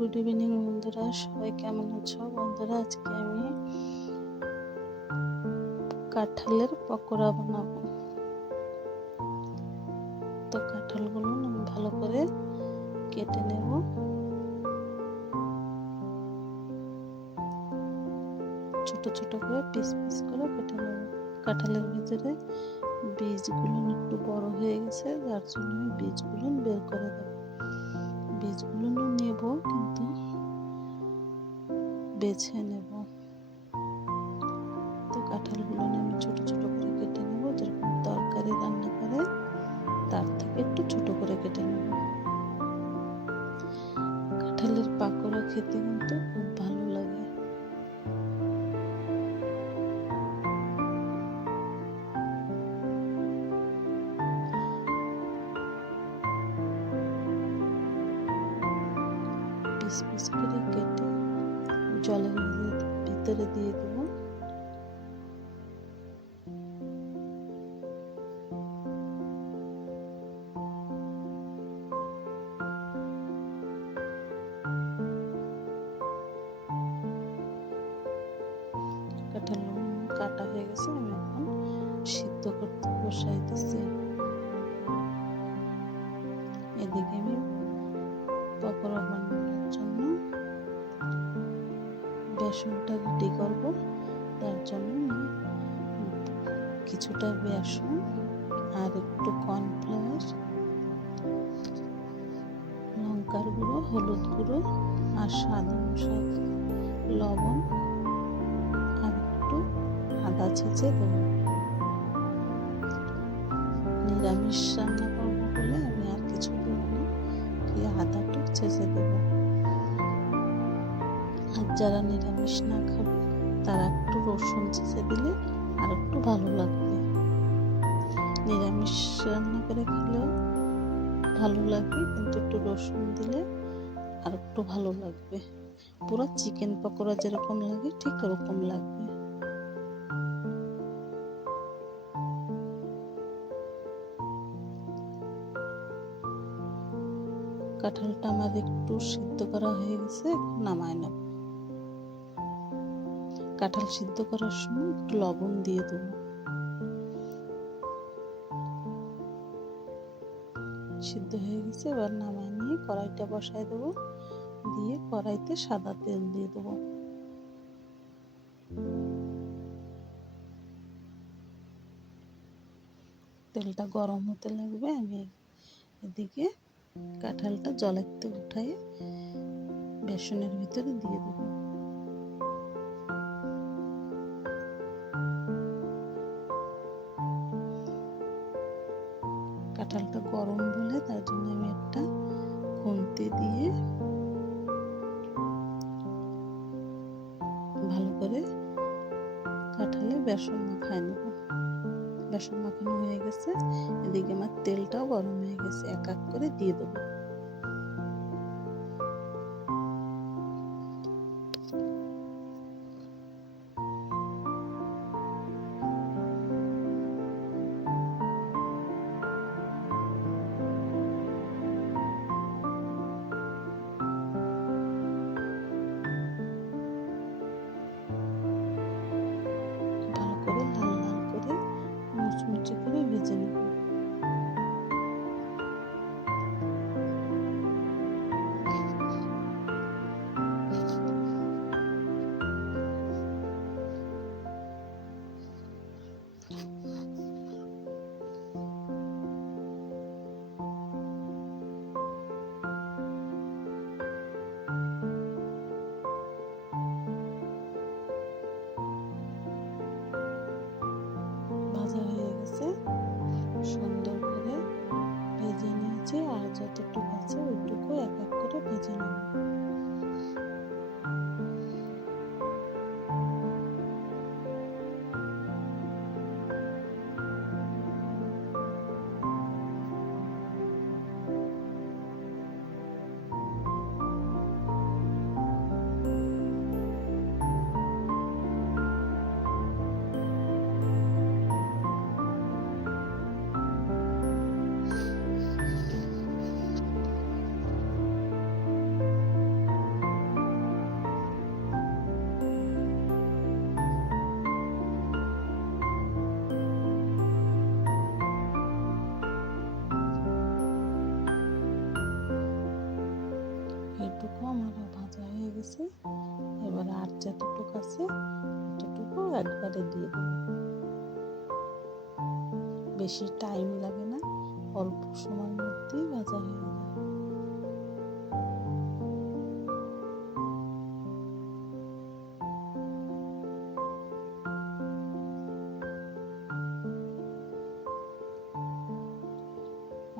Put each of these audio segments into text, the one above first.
Good evening বন্ধুরা, সবাই কেমন আছো? বন্ধুরা, আজকে আমি কাঁঠালের পকোড়া বানাবো। তো কাঁঠালগুলো আমি ভালো করে কেটে নেব। ছোট ছোট করে পিস পিস করে কেটে নেব। কাঁঠালের ভিতরে বীজগুলো একটু বড় হয়ে গেছে, যার জন্য আমি বীজগুলো বের করে দেব। বীজগুলো নেব কিন্তু বেছে নেব। তো কাঁঠালগুলো আমি ছোট ছোট করে কেটে নেব, যেরকম তরকারি রান্না করে তার থেকে একটু ছোট করে কেটে নেব। কাঁঠালের পাকোড়া খেতে কিন্তু খুব ভালো লাগে। পিস পিস করে কেটে জলের ভিতরে দিয়ে দেব। কাঁঠাল কাটা হয়ে গেছে, আমি এখন সিদ্ধ করতে বসাই দিচ্ছি। এদিকে আমি পকোড়া বানানোর জন্য বেসনটা রেডি করব। তার জন্য কিছুটা বেসন আর একটু কর্নফ্লাওয়ার, লঙ্কার গুঁড়ো, হলুদ গুঁড়ো আর স্বাদ অনুসারে লবণ আর একটু আদা ছেঁচে দেব। নিরামিষ রান্না করবো বলে আমি আর কিছু দেব না, এই আদাটা ছেঁচে দেব। আর যারা নিরামিষ না খাবে তারা একটু রসুন ছেঁচে দিলে আর একটু ভালো লাগবে। নিরামিষ রান্না করে খেলেও ভালো লাগবে, কিন্তু একটু রসুন দিলে আর একটু ভালো লাগবে। পুরো চিকেন পকোড়া যেরকম লাগে ঠিক ওরকম লাগবে। কাঁঠালটা আমার একটু সিদ্ধ করা হয়ে গেছে, নামায় নেব। কাঁঠাল সিদ্ধ করার সময় একটু লবণ দিয়ে দেব। সিদ্ধ হয়ে গেছে, এবার নামায় নিয়ে কড়াইটা বসায় দেব। দিয়ে কড়াইতে সাদা তেল দিয়ে দেব। তেলটা গরম হতে লাগবে। আমি এদিকে কাঁঠালটা জলের থেকে উঠায় বেসনের ভিতরে দিয়ে দেব। কাঁঠালটা গরম বলে তার জন্য আমি একটা খুন্তি দিয়ে ভালো করে কাঁঠালে বেসন মাখায় নেব। বেসন মাখানো হয়ে গেছে, এদিকে আমার তেলটাও গরম হয়ে গেছে, এক এক করে দিয়ে দেবো। ভালো করে লাল লাল করে মুচমুচে করে ভেজে নেব। ভাজা হয়ে গেছে, সুন্দর করে ভেজে নিয়েছি। আর যতটুকু আছে ওইটুকু এক এক করে ভেজে নেব। একবারে দিয়ে দেবো। বেশি টাইম লাগে না, অল্প সময়ের মধ্যেই ভাজা হয়ে যায়।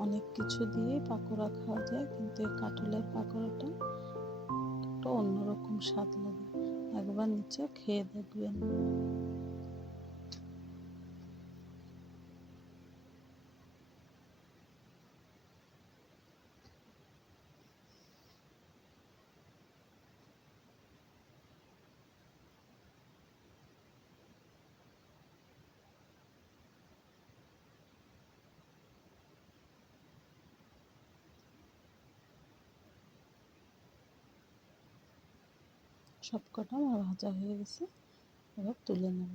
অনেক কিছু দিয়ে পাকোড়া খাওয়া যায়, কিন্তু এই কাঁঠালের পাকোড়াটা একটু অন্যরকম স্বাদ লাগে। একবার নিচে খেয়ে দেখবেন। সব কটা আমার ভাজা হয়ে গেছে, এবার তুলে নেব।